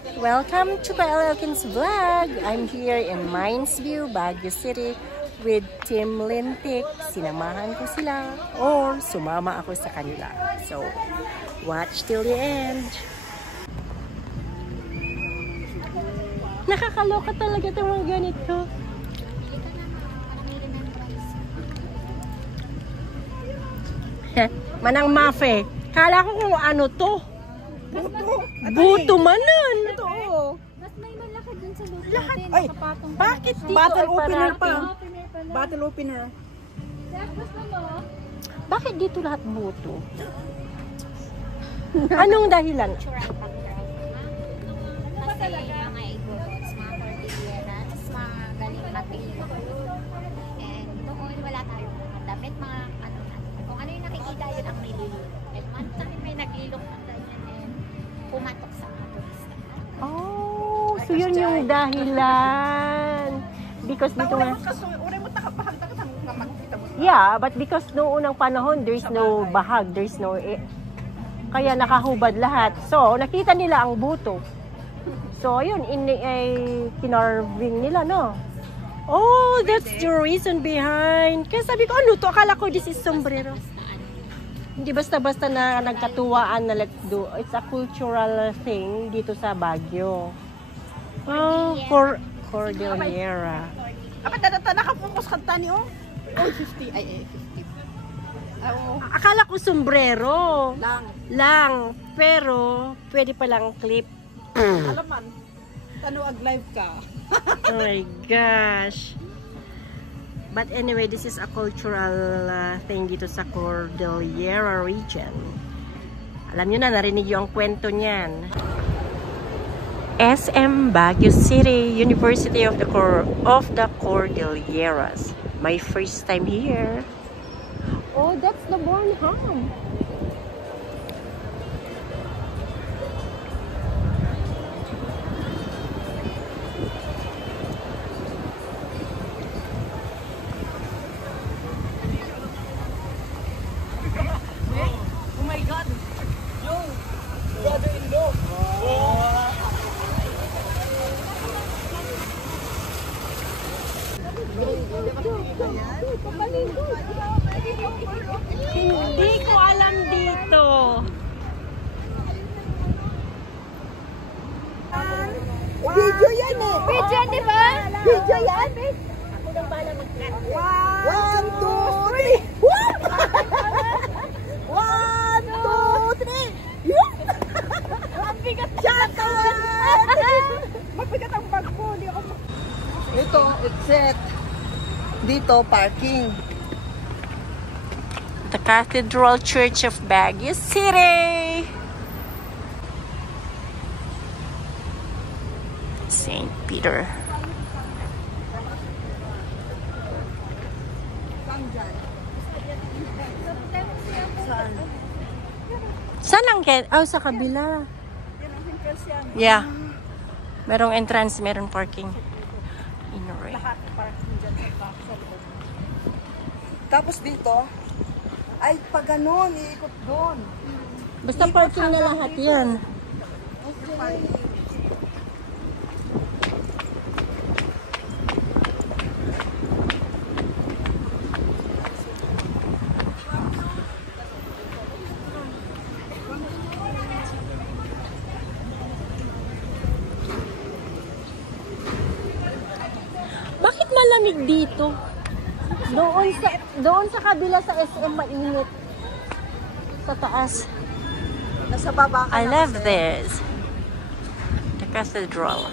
Welcome to Paella Elkins Vlog. I'm here in Mines View, Baguio City with Team Lintik. Sinamahan ko sila or sumama ako sa kanila. So, watch till the end. Nakakaloka talaga itong mga ganito. Manang Mafe. Kala ko kung ano to. Buto manan. Mas may malaki dun sa luto. Lahat. Ay, bakit dito Bottle ay opener pa. parating? Bottle opener. Bakit dito lahat buto? Anong dahilan? Kasi mga igorons, mga cordilleras, magaling matilo. And doon wala tayong mga damit, mga ano. Kung ano yung nakikita, yun ang nililok. And one time may naglilok ng ganyan and pumatok sa mga turista. Oh, so yun yung dahilan. Because dito nga... Yeah, but because noong unang panahon, there's no bahag, there's no... Kaya nakahubad lahat. So, nakita nila ang buto. So, ayun, kinarving nila, no? Oh, that's the reason behind. Kaya sabi ko, ano to? Akala ko this is sombrero. Hindi basta-basta na nagkatuwaan na let's do. It's a cultural thing dito sa Baguio. Oh, Cordillera. Apa data nakapokus kanta niyo? Oh, 50 ay 50. Akala ko sombrero. Lang. Pero pwede palang clip. Alaman. Tanuag live ka. Oh my gosh. But anyway, this is a cultural thing dito sa Cordillera region. Alam nyo na, narinig yung kwento niyan. SM Baguio City, University of the Cordilleras. My first time here. Oh, that's the Bornham. Oh my God. Yo, brother-in-law. Hindi ko alam dito. Video yan eh. Video, di ba? Video yan. Ako nang bala mag-cut. 1, 2, 3. 1, 2, 3. Ang bigat mabigat ang bag mo. Ito, it's set. Dito, parking. The Cathedral Church of Baguio City. St. Peter. Saan ang oh, sa kabila. Yeah. Merong entrance, merong parking. Inuray. Tapos dito, ay pag ganon, iikot doon. Basta parking na lahat yan. Bakit malamig dito? Doon sa kabila sa SM mainit. Sa taas. Nasa baba ka I na love kasi. this. The cathedral.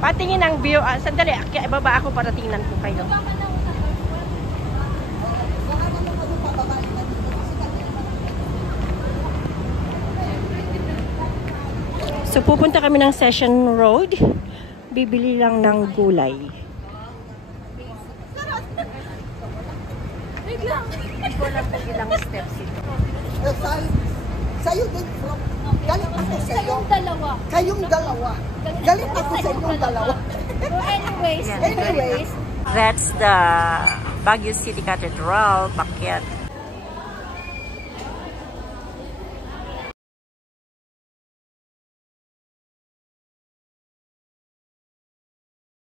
Patingin ang view. Sandali, baba ako para tingnan ko kayo. So, pupunta kami ng Session Road. Bibili lang ng gulay. Hindi ko lang kung ilang steps ito. Sa'yo din, from galit ako sa iyo. Kayong dalawa. Galit ako sa inyong dalawa. So anyways, That's the Baguio City Cathedral, Baquet.